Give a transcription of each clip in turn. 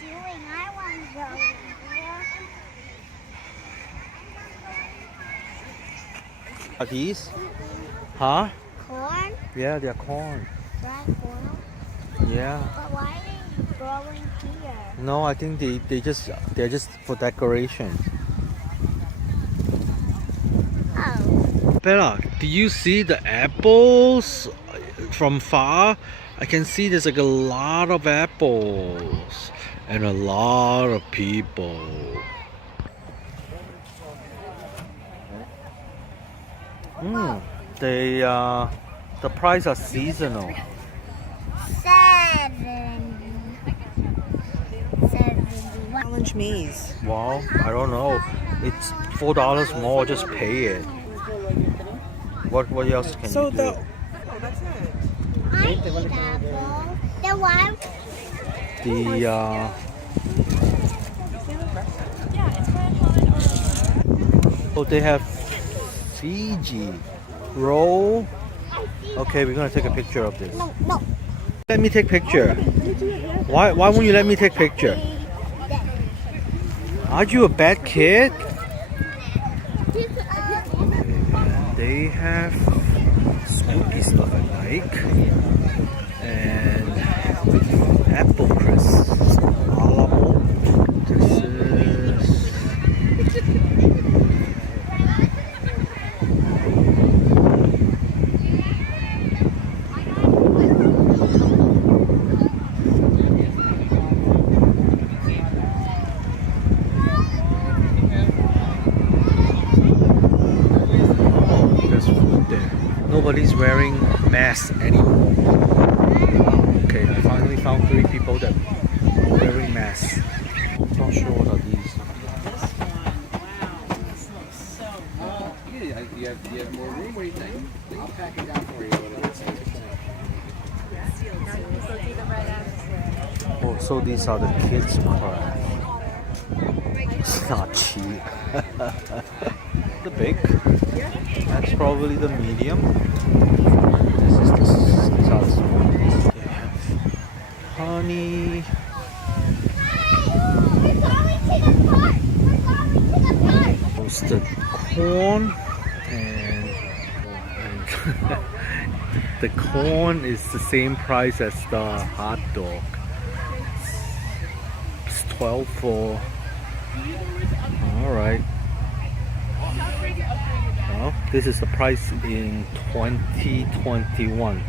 doing? I want to go Are these? Huh? corn, Yeah, they're corn. dry corn. Yeah. But why are they growing here? No, I think they're just for decoration. Oh. Bella, do you see the apples from far? I can see there's like a lot of apples and a lot of people. The price are seasonal. 71. Challenge me's. Well, I don't know. It's $4 more. Just pay it. What else can So you do? oh, that's it. I eat apple. Then why? Oh, they have Fiji roll. Okay, we're gonna take a picture of this. No. Let me take picture. Why won't you let me take picture? Aren't you a bad kid? They have spooky stuff at night and apple crisps. Alamo. This is nobody's wearing masks anymore. Okay, I finally found 3 people that are wearing masks. Not sure what are these. You have more room? What do you think? I'll pack it down for you. Oh, so these are the kids' crab. It's not cheap. The big. That's probably the medium. These are the small. They have honey. Roasted corn and the corn is the same price as the hot dog. It's 12 for. All right. Well, this is the price in 2021.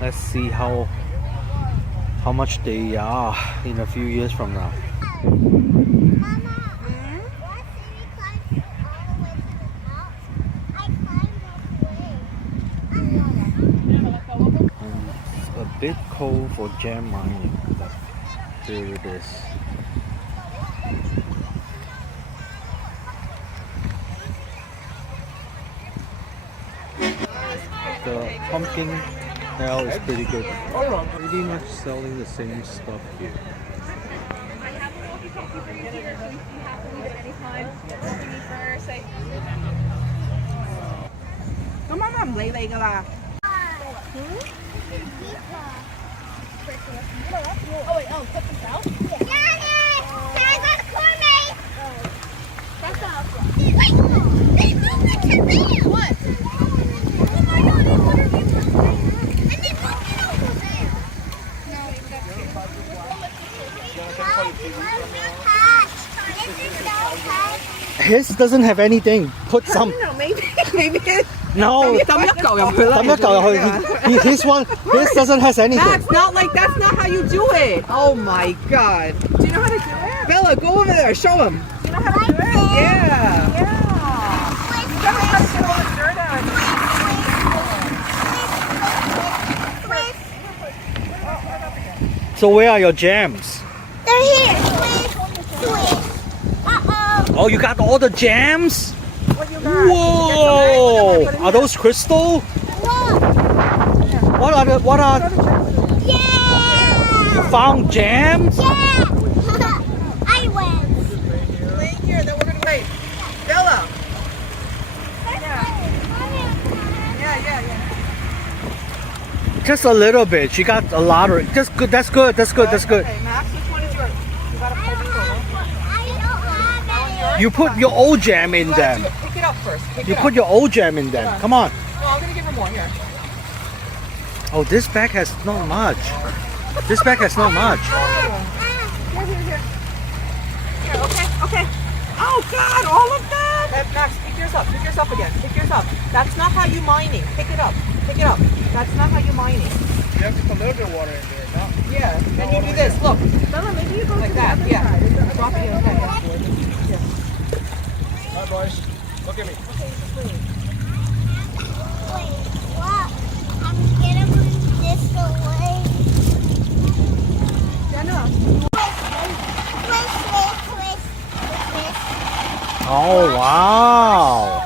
Let's see how much they are in a few years from now. It's a bit cold for jam mining, but here it is. The pumpkin now is pretty good. Pretty much selling the same stuff here. Come on, mom, lay ka ba? His doesn't have anything. Put some. No, maybe. No. His one. His doesn't have anything. That's not how you do it. Oh my god. Do you know how to do it? Bella, go over there. Show him. Do you know how to do it? Yeah. So where are your jams? They're here. Twist. Oh, you got all the jams? What you got? Whoa! Are those crystal? What are? Yeah. You found jams? Yeah. I win. Lay here, then we're gonna wait. Bella. Yeah. just a little bit. She got a lot of. Just good. That's good. That's good. That's good. Okay, Max, which one is yours? You gotta pull these over. You put your old jam in them. Pick it up first. Pick You it put up. your old jam in them. Come on. No, I'm gonna give her more. Here. Oh, this bag has not much. This bag has not much. Here. Okay. Oh God, all of that. Max, pick yours up. Pick yours up again. Pick yours up. That's not how you mining. Pick it up. Pick it up. That's not how you mining. You have to put a little bit of water in there, no? Yeah. Then you do this. Look. Bella, maybe you go like that. Yeah. Drop it in. Okay. All right, boys. Look at me. Wait, what? I'm gonna move this away. Twist. Oh wow.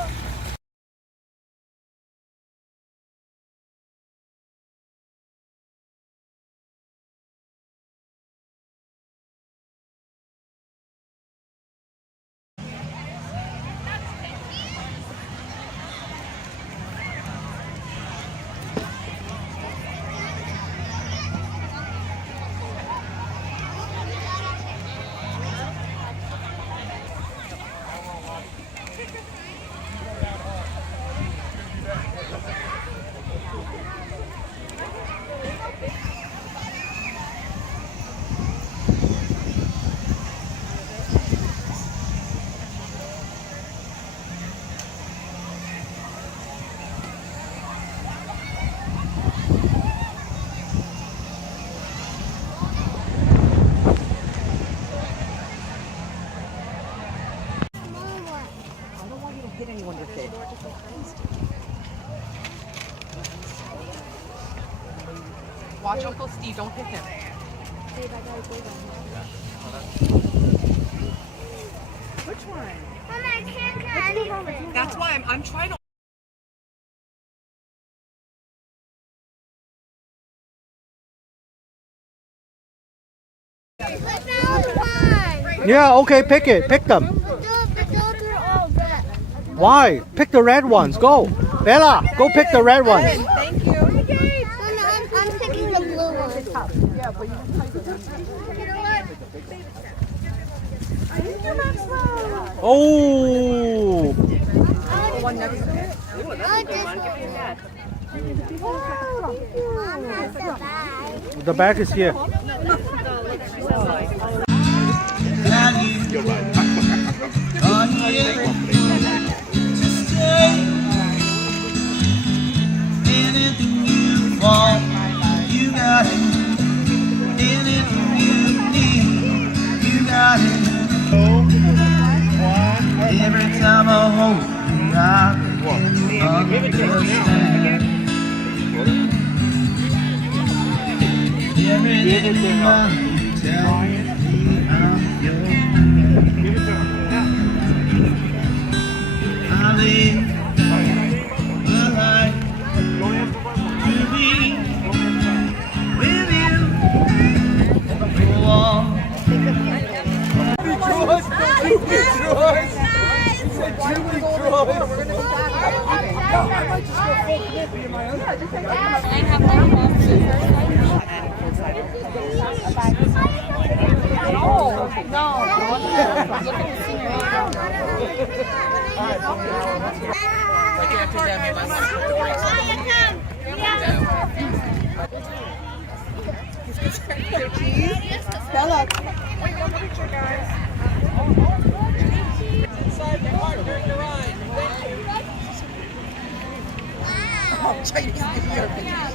I don't want you to hit anyone with it. Watch Uncle Steve. Don't hit him. Which one? Mama, I can't carry it. That's why I'm trying to. But now one. Yeah. Okay. Pick it. Pick them. But those are all red. Why? Pick the red ones. Go. Bella, go pick the red ones. Thank you. I'm picking the blue one. Yeah, but you You know what? Oh. one next to it. Oh, this one. Mom has the bag. The bag is here. Anything you want, you got it. Anything you need, you got it. Every time I hold you, I understand. Everything you tell me, I'm yours. I live a life to be with you. Go on. Bella. Chinese New Year pictures.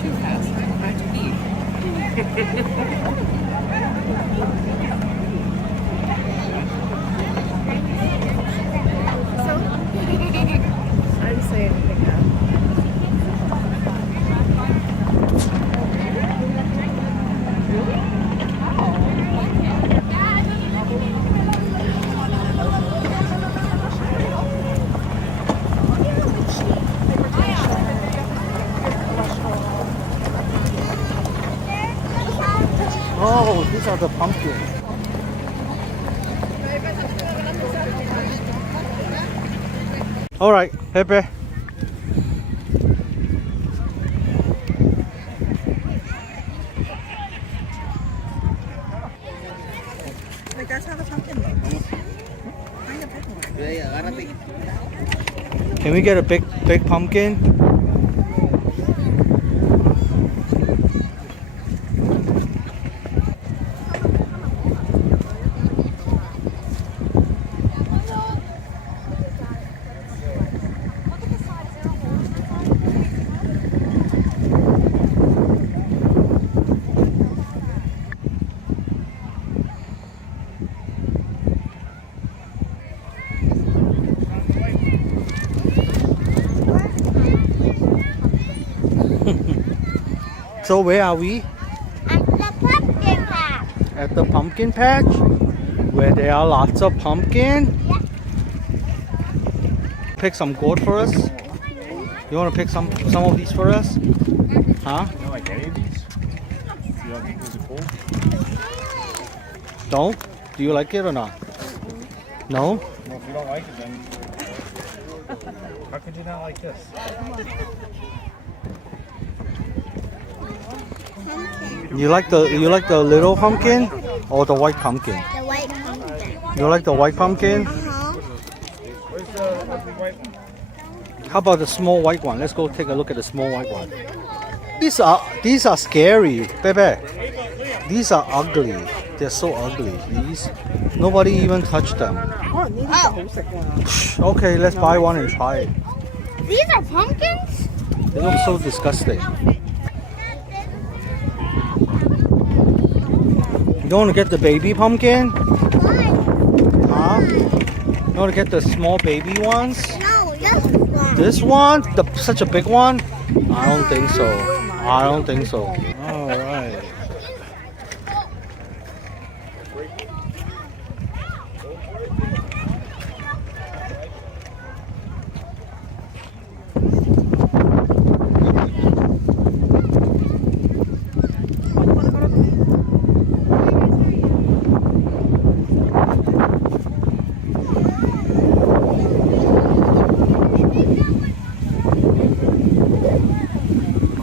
Too fast. I have to eat. another pumpkin. All right, Pepe. Wait, that's how the pumpkin looks. Find a big one. Can we get a big pumpkin? So where are we? At the pumpkin patch. At the pumpkin patch? Where there are lots of pumpkin? Yeah. Pick some gourd for us? You want to pick some of these for us? Huh? You don't like any of these? You don't think these are cool? Don't? Do you like it or not? No? Well, if you don't like it, then how could you not like this? You like the little pumpkin or the white pumpkin? The white pumpkin. You like the white pumpkin? Where's the white one? How about the small white one? Let's go take a look at the small white one. These are scary, Bebe. These are ugly. They're so ugly. These, nobody even touched them. Oh, it needs a basic one. Okay, let's buy one and try it. These are pumpkins? They look so disgusting. You want to get the baby pumpkin? Why? Huh? You want to get the small baby ones? No, this one. This one? Such a big one? I don't think so. I don't think so. Alright.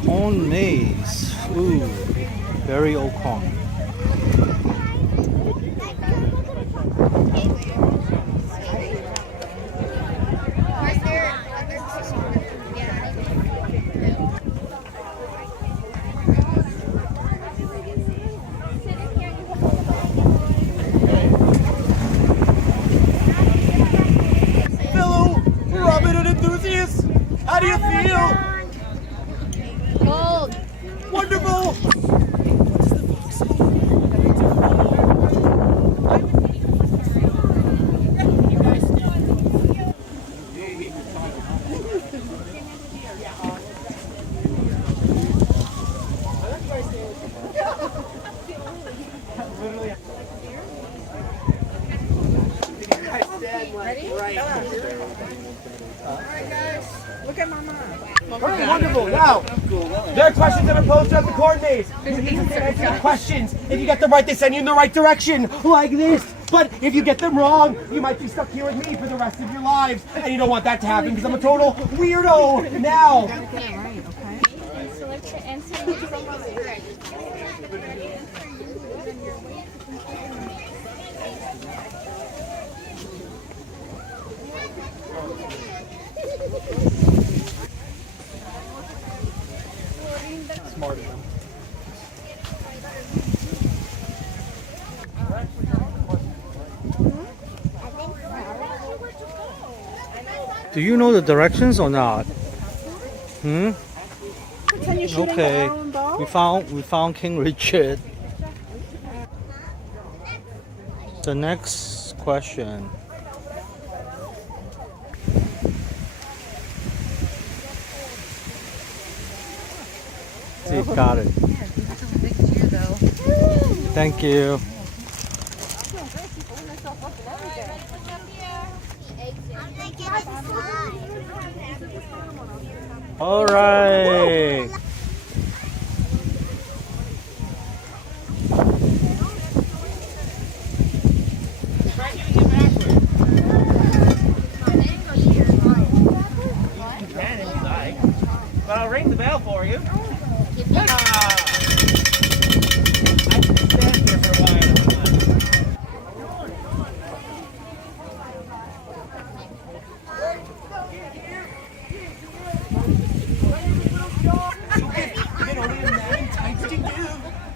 Corn maze. Ooh, very old corn. Fellow Robin Hood enthusiasts, how do you feel? Cold. Wonderful! Look at Mama. Okay, wonderful. Now, there are questions that are posed throughout the corn maze. You need to answer the questions. If you get them right, they send you in the right direction, like this. But if you get them wrong, you might be stuck here with me for the rest of your lives. And you don't want that to happen because I'm a total weirdo. Now, Select the answer from Smart of them. Do you know the directions or not? Hmm? Can you shoot Okay. your own bow? We found King Richard. The next question. See, got it. Thank you. All right. for you. Give me I can stand here for a while.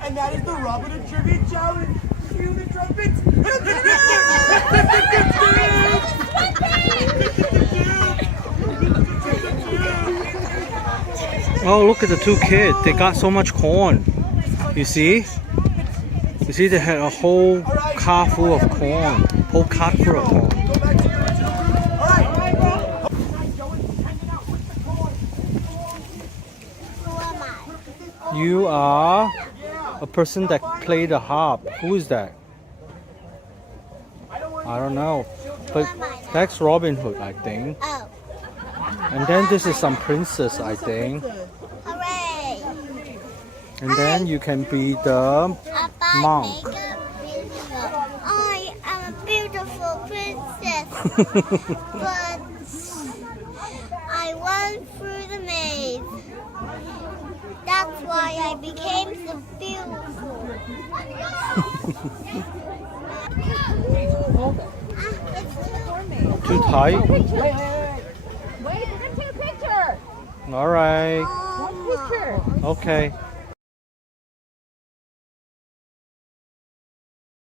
And that is the Robin and Trivia Challenge. Cue the trumpets. Oh, look at the two kids. They got so much corn. You see? You see, they had a whole car full of corn. Whole cart full of corn. Go back to your original group. All right. Who am I? You are a person that played the harp. Who is that? I don't know. But that's Robin Hood, I think. Oh, And then this is some princess, I think. hooray! And then you can be the monk. I am a beautiful princess, but I went through the maze. That's why I became so beautiful. Too tight? Wait, we're gonna take a picture. Alright. Mama. Picture. Okay.